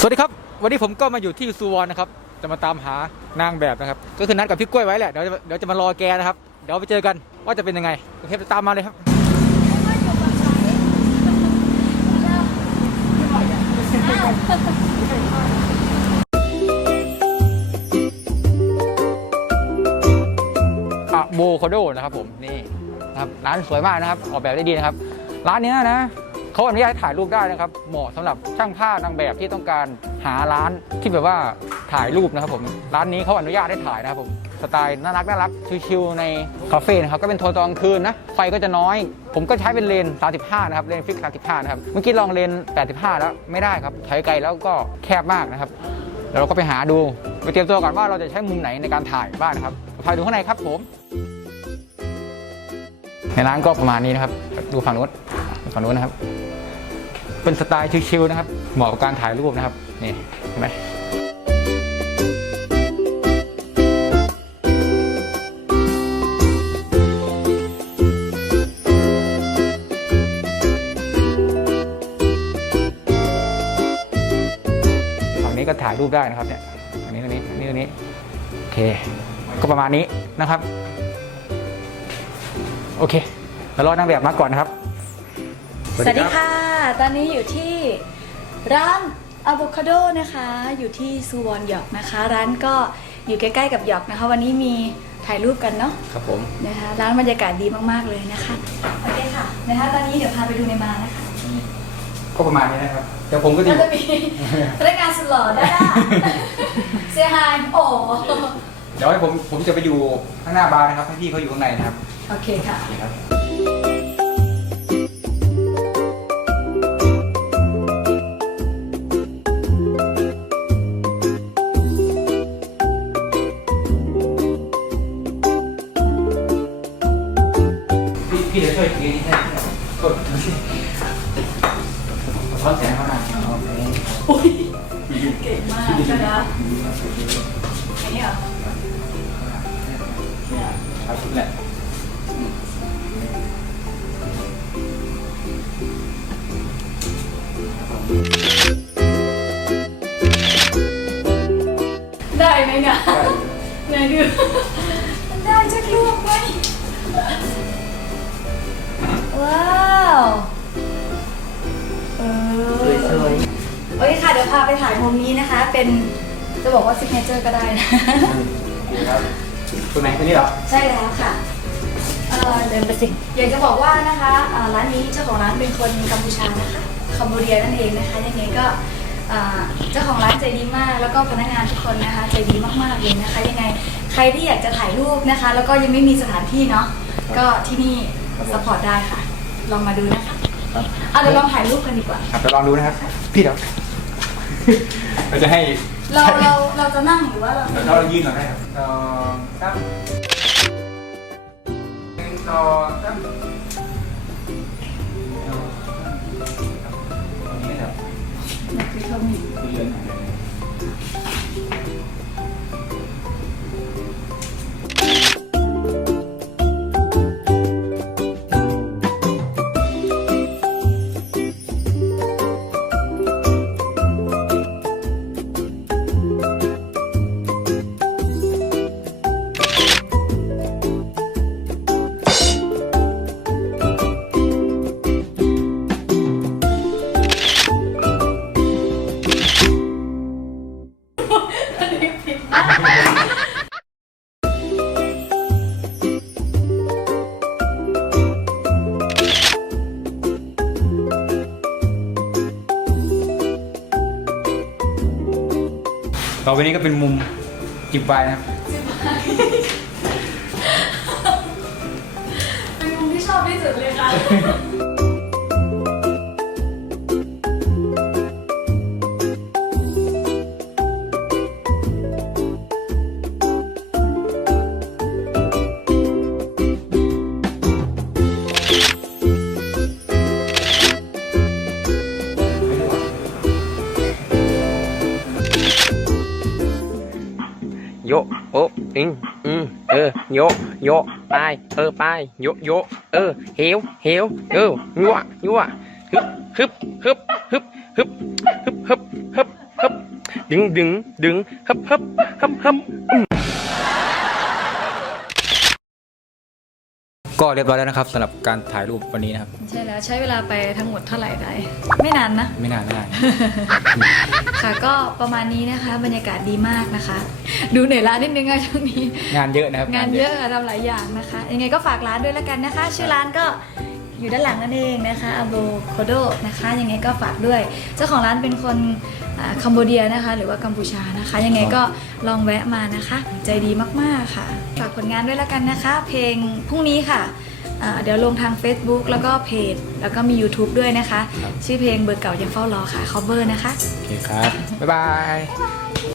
สวัสดีครับ วันนี้ผมก็มาอยู่ที่ซูวอนนะครับ จะมาตามหานางแบบนะครับ ก็คือนัดกับพี่กล้วยไว้แหละ เดี๋ยวจะเดี๋ยวจะมารอแกนะครับ เดี๋ยวไปเจอกันว่าจะเป็นยังไง โอเคตามมาเลยครับ อะโบคาโดนะครับผมนี่นะครับร้านสวยมากนะครับ ออกแบบได้ดีนะครับ ร้านเนี้ยนะ เขาอนุญาตให้ถ่ายรูปได้นะครับ เหมาะสำหรับช่างภาพนางแบบที่ต้องการหาร้านที่แบบว่าถ่ายรูปนะครับผมร้านนี้เขาอนุญาตให้ถ่ายนะครับผมสไตล์น่ารักน่ารักชิลๆในคาเฟ่นะครับก็เป็นโทนตอนกลางคืนนะไฟก็จะน้อย ผมก็ใช้เป็นเลนส์35 นะครับเลนส์ฟิก 35 นะครับเมื่อกี้ลองเลนส์85 แล้วไม่ได้ครับถอยไกลแล้วก็แคบมากนะครับเดี๋ยวเราก็ไปหาดูไปเตรียมตัวก่อนว่าเราจะใช้มุมไหนในการถ่ายบ้างนะครับพาดูข้างในครับผมในร้านก็ประมาณนี้นะครับ ดูฝั่งนู้นฝั่งนู้นนะครับ เป็นสไตล์ชิลๆนะครับเหมาะกับการถ่ายรูปนะครับนี่เห็นไหมฝั่งนี้ก็ถ่ายรูปได้นะครับเนี่ยอันนี้อันนี้อันนี้อันนี้โอเค ก็ประมาณนี้นะครับ โอเคเรารอนางแบบมาก่อนนะครับ สวัสดีค่ะ ตอนนี้อยู่ที่ร้านอะโวคาโดนะคะ อยู่ที่ซูวอนหยอกนะคะ ร้านก็อยู่ใกล้ๆกับหยอกนะคะ วันนี้มีถ่ายรูปกันเนาะครับผมนะคะร้านบรรยากาศดีมากๆเลยนะคะโอเคค่ะนะคะ ตอนนี้เดี๋ยวพาไปดูในบาร์นะคะก็ประมาณนี้นะครับเดี๋ยวผมก็จะก็จะมีพนักงานสุดหล่อด้านหน้าเซียฮายโอ้เดี๋ยวให้ผมผมจะไปอยู่ข้างหน้าบาร์นะครับให้พี่เขาอยู่ข้างในนะครับโอเคค่ะ ยวช่วยถือนี่ให้กดดูสิร้อนแสงเขาหน่อยโอเคอุ้ยเก่งมากนะคะอันนี้เหรอเนี่ยครับชุดแหละได้ไหมเนี่ยไหนดูมันได้จะลวกไหม ว้าวเออสวยโอเคค่ะ เดี๋ยวพาไปถ่ายมุมนี้นะคะ เป็นจะบอกว่าซิกเนเจอร์ก็ได้นะนี่ครับตัวไหนตัวนี้เหรอ ใช่แล้วค่ะเอ่อเดินไปสิ อยากจะบอกว่านะคะเอ่อร้านนี้เจ้าของร้านเป็นคนกัมพูชานะคะคัมบูเดียนั่นเองนะคะ ยังไงก็เอ่อเจ้าของร้านใจดีมาก แล้วก็พนักงานทุกคนนะคะ ใจดีมากๆเลยนะคะ ยังไงใครที่อยากจะถ่ายรูปนะคะ แล้วก็ยังไม่มีสถานที่เนาะ ก็ที่นี่สปอร์ตได้ค่ะ ลองมาดูนะคะครับเอาเดี๋ยวลองถ่ายรูปกันดีกว่า ครับจะลองดูนะครับ พี่เดี๋ยว เราจะให้ เราเราเราจะนั่งหรือว่าเราเราเรายืนก่อนได้ครับสองสามหนึ่งสองสามตรงนี้นะครับคือเขามีคุยเลยนะ ต่อไปนี้ก็เป็นมุมจิบไวน์นะครับ ออิงอืมเออโยโยไปเออไปโยโยเออเหวเหวเออยั่วยั่วฮึบฮึบฮึบฮึบฮึบฮึบฮึบฮึบดึงดึงดึงฮึบฮึบฮึบฮึบก็เรียบร้อยแล้วนะครับสำหรับการถ่ายรูปวันนี้นะครับ ใช่แล้วใช้เวลาไปทั้งหมดเท่าไหร่ได้ ไม่นานนะ ไม่นานไม่นาน ค่ะ ก็ประมาณนี้นะคะ บรรยากาศดีมากนะคะ ดูเหนื่อยล้านิดนึงอะช่วงนี้ งานเยอะนะครับงานเยอะค่ะทำหลายอย่างนะคะ ยังไงก็ฝากร้านด้วยแล้วกันนะคะ ชื่อร้านก็อยู่ด้านหลังนั่นเองนะคะอ v โ c โคโดนะคะยังไงก็ฝากด้วย เจ้าของร้านเป็นคนอ่าคัมโบเดียนะคะ หรือว่ากัมพูชานะคะ ยังไงก็ลองแวะมานะคะ ใจดีมากๆค่ะ ฝากผลงานด้วยแล้วกันนะคะ เพลงพรุ่งนี้ค่ะ อ่าเดี๋ยวลงทาง Facebook แล้วก็เพจ แล้วก็มี YouTube ด้วยนะคะ ชื่อเพลงเบอร์เก่ายังเฝ้ารอค่ะ cover นะคะ โอเคครับ บ๊ายบายบ๊ายบาย